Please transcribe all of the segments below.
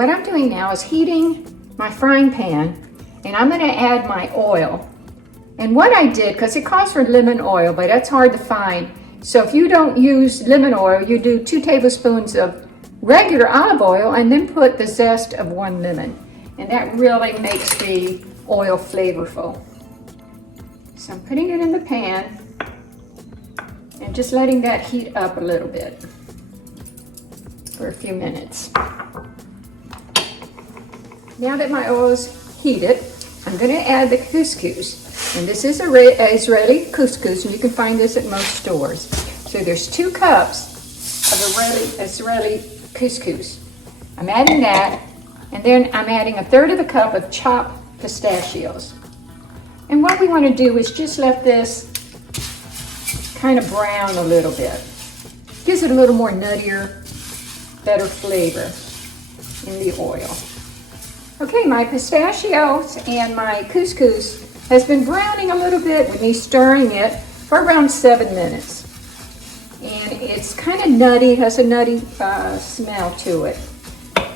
what I'm doing now is heating my frying pan, and I'm going to add my oil. And what I did, because it calls for lemon oil, but that's hard to find. So if you don't use lemon oil, you do 2 tablespoons of regular olive oil and then put the zest of 1 lemon. And that really makes the oil flavorful. So I'm putting it in the pan and just letting that heat up a little bit for a few minutes. Now that my oil is heated, I'm going to add the couscous. And this is Israeli couscous, and you can find this at most stores. So there's 2 cups of Israeli couscous. I'm adding that, and then I'm adding 1/3 of a cup of chopped pistachios. And what we want to do is just let this kind of brown a little bit. Gives it a little more nuttier, better flavor in the oil. Okay, my pistachios and my couscous has been browning a little bit with me stirring it for around 7 minutes. And it's kind of nutty, has a nutty smell to it.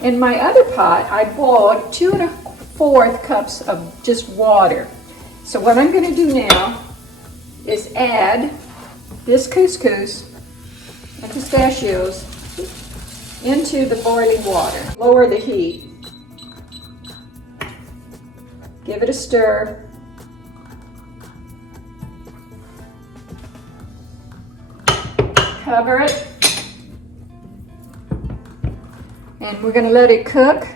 In my other pot, I boiled 2 1/4 cups of just water. So what I'm going to do now is add this couscous and pistachios into the boiling water. Lower the heat. Give it a stir. Cover it, and we're going to let it cook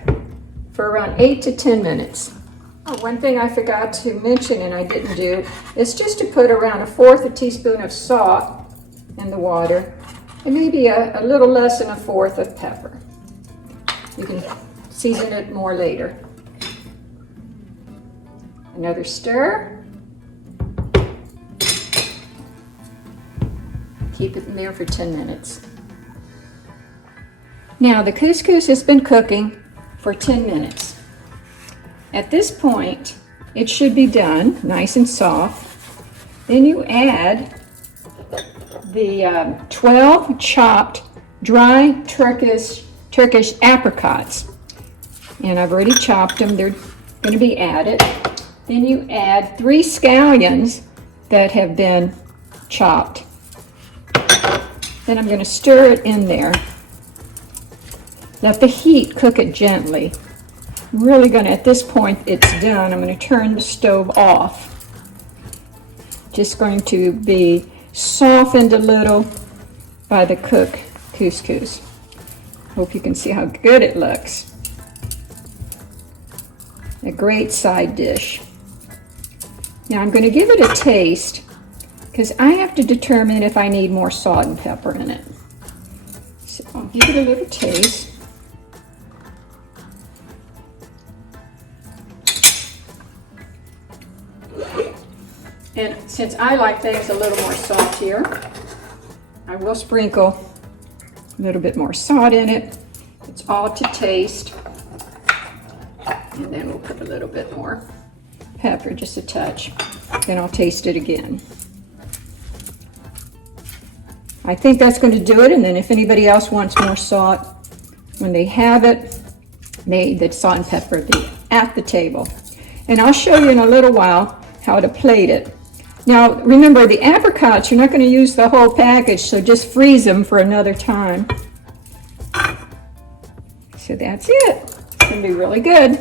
for around 8 to 10 minutes. Oh, one thing I forgot to mention and I didn't do is just to put around 1/4 teaspoon of salt in the water and maybe a little less than 1/4 of pepper. You can season it more later. Another stir. Keep it in there for 10 minutes. Now the couscous has been cooking for 10 minutes. At this point, it should be done, nice and soft. Then you add the 12 chopped dry Turkish apricots. And I've already chopped them, they're going to be added. Then you add 3 scallions that have been chopped. Then I'm going to stir it in there. Let the heat cook it gently. I'm really going to, at this point it's done, I'm going to turn the stove off. Just going to be softened a little by the cooked couscous. Hope you can see how good it looks. A great side dish. Now I'm going to give it a taste, because I have to determine if I need more salt and pepper in it. So I'll give it a little taste. And since I like things a little more saltier, I will sprinkle a little bit more salt in it. It's all to taste. And then we'll put a little bit more pepper, just a touch. Then I'll taste it again. I think that's going to do it, and then if anybody else wants more salt, when they have it, the salt and pepper at the table. And I'll show you in a little while how to plate it. Now remember, the apricots, you're not going to use the whole package, so just freeze them for another time. So that's it. It's going to be really good.